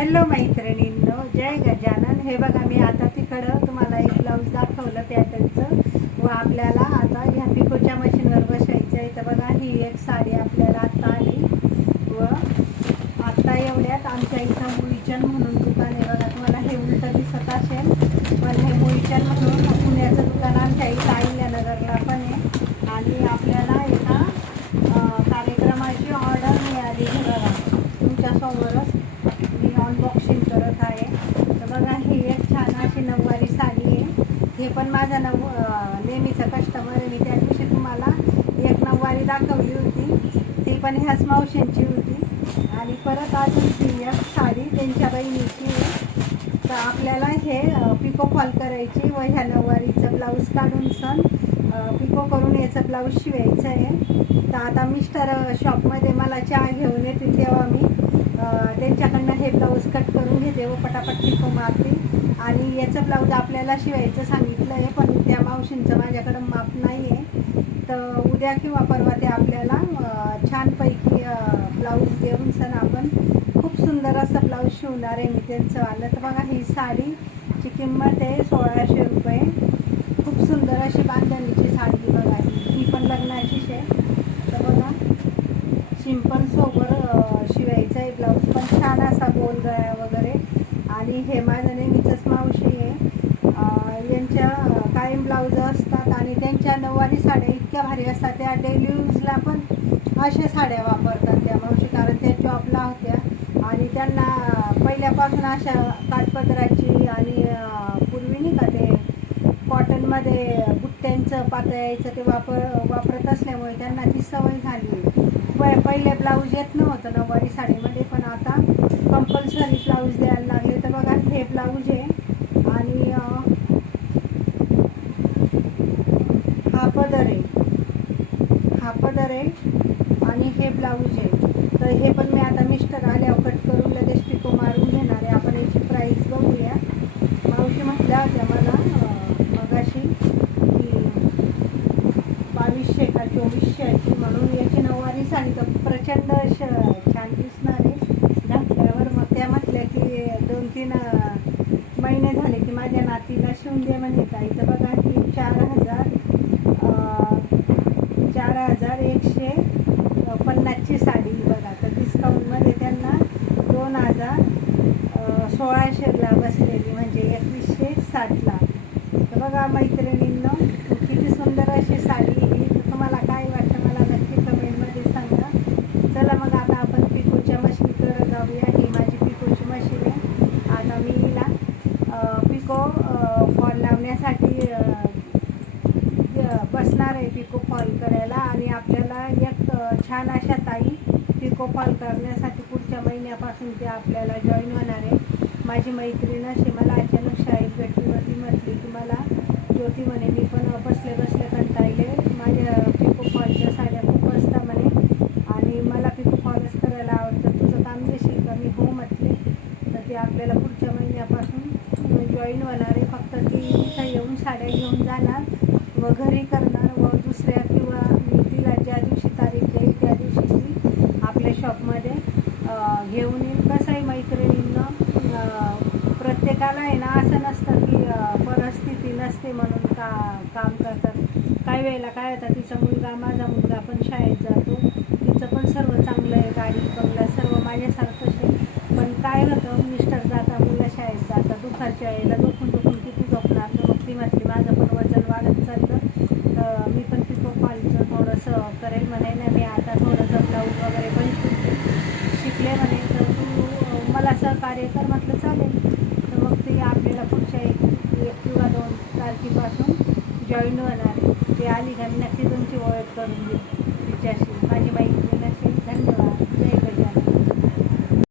Hello मैत्रिणींनो, जय गजानन. हे बघा, मी आता तिकडं तुम्हाला एक ब्लाऊज दाखवलं पॅटर्नचं व आपल्याला आता ह्या पिकोच्या मशीनवर बसायचं आहे. तर बघा, ही एक साडी आपल्याला आता आली व आत्ता एवढ्यात आमच्या इथं मुळीचंद म्हणून दुकान आहे. बघा, तुम्हाला हे उलटं दिसत असेल, पण हे मुळीचंद म्हणून पुण्याचं दुकान आमच्या इथं अहिल्यानगरला पण आहे. आणि आपल्याला एका कार्यक्रमाची ऑर्डर मिळाली. बघा, तुमच्यासमोरच मी अनबॉक्सिंग करत आहे. तर बघा, ही एक छान अशी नऊवारी साडी आहे. हे पण माझा नेहमीचं कस्टमर आहे. मी त्या दिवशी तुम्हाला एक नऊवारी दाखवली होती, ती पण ह्याच मावशींची होती. आणि परत अजून ही एक साडी त्यांच्या बहिणीची आहे. तर आपल्याला हे पिको फॉल करायची व ह्या नऊवारीचं ब्लाऊज काढून सण पिको करून याचं ब्लाऊज शिवायचं आहे. तर आता मिस्टर शॉपमध्ये मला चहा घेऊन येतील तेव्हा मी त्यांच्याकडनं हे ब्लाऊज कट करून घेते व पटापट पिको मारते. आणि याचं ब्लाऊज आपल्याला शिवायचं सांगितलं आहे, पण त्या मावशींचं माझ्याकडं माप नाही आहे. तर उद्या किंवा परवा ते आपल्याला छानपैकी ब्लाऊज देऊन सण आपण खूप सुंदर असं ब्लाऊज शिवणार आहे मी त्यांचं आलं. तर बघा, ही साडीची किंमत आहे 1600 रुपये. खूप सुंदर अशी बांधणीची साडी. बघा, ही पण लग्नाचीच आहे. तर बघा, सिंपल सोबर शिवायचं आहे ब्लाऊज, पण छान असा गोल गळा वगैरे. आणि हे माझं नेहमीचंच मावशी आहे, यांच्या कायम ब्लाऊज असतात आणि त्यांच्या नऊवारी साड्या इतक्या भारी असतात. त्या डेली यूजला पण अशा साड्या वापरतात त्या मावशी, कारण त्या जॉबला होत्या आणि त्यांना पहिल्यापासून अशा काठपदराची आणि पूर्वी नाही का ते कॉटनमध्ये बुट्ट्यांचं पातळायचं ते वापरत असल्यामुळे त्यांना ती सवय झाली. पहिले ब्लाऊज येत नव्हतं नऊवारी साडीमध्ये, पण आता कंपल्सरी ब्लाऊज द्यायला लागले. तर बघा, हे ब्लाऊज आहे आणि हा पदर आहे आणि हे ब्लाऊज आहे. तर हे पण मी आता मिस्टर आल्यावर कट करून लगेच पिको मारून घेणार आहे. आपण याची प्राईस बघूया. मावशी म्हटल्या होत्या मला मगाशी की 2200 का 2400 म्हणून. याची नऊवारी साडी तर प्रचंड छान दिसणार आहे घातल्यावर. मग त्या म्हटल्या की 2-3 महिने झाले की माझ्या नातीला शिवून दे म्हणे ताई. तर बघा, ही 4150ची साडी. बघा, तर डिस्काउंटमध्ये त्यांना 1600ला बसलेली, म्हणजे 2160ला. तर बघा मैत्रिणींनो, किती सुंदर अशी साडी ही. तर तुम्हाला काय वाटतं मला नक्की कमेंटमध्ये सांगा. चला मग आता आपण पिकोच्या मशीनकडे जाऊया. ही माझी पिकोची मशीन आहे. आता मी हिला पिको फॉल लावण्यासाठी बसणार आहे पिको फॉल करायला. आणि आपल्याला एक छान अशा ताई पिको फॉल करण्यासाठी पुढच्या महिन्यापासून ते आपल्याला जॉईन होणार आहे. माझी मैत्रीण अशी मला अचानक शाळेत भेटली होती. म्हटली की मला ज्योती म्हणे, मी पण बसले कंटाळले, माझ्या पिको फॉलच्या साड्या खूप असतात म्हणे आणि मला पिको फॉलच करायला आवडतं, तुझं काम देशील का? मी हो म्हटले. तर ती आपल्याला पुढच्या महिन्यापासून जॉईन होणार आहे. फक्त ती इथं येऊन साड्या घेऊन जाणार व घरी करणार व दुसऱ्या किंवा मी तिला ज्या दिवशी तारीख देईल त्या दिवशी ती आपल्या शॉपमध्ये घेऊन येईल. कसं आहे मैत्रिणींना, प्रत्येकाला आहे ना असं नसतं की परिस्थिती नसते म्हणून काम करतात. काही वेळेला काय होतं, माझा मुलगा पण शाळेत जातो, तिचं पण सर्व चांगलं आहे, गाडी बंगला सर्व माझ्यासारखंच आहे. पण काय होतं, मिस्टर जाता, मुलं शाळेत जातात, दुपारच्या वेळेला दुखून किती झोपणार. तर मग ती म्हटली माझं पण वजन वाढत चाललं, तर मी पण पिको फॉलचं थोडंसं करेल म्हणे ना. मी आता थोडंसं ब्लाऊज वगैरे पण शिकले म्हणे, तर तू मला सहकार्य कर. म्हटलं चालेल. तर मग ती आपल्याला पुढच्या 1 किंवा 2 तारखेपासून जॉईन होणार आहे. ती आली का मी नक्की तुमची ओळख करून देईल तिच्याशी. माझी मैत्रीण अशी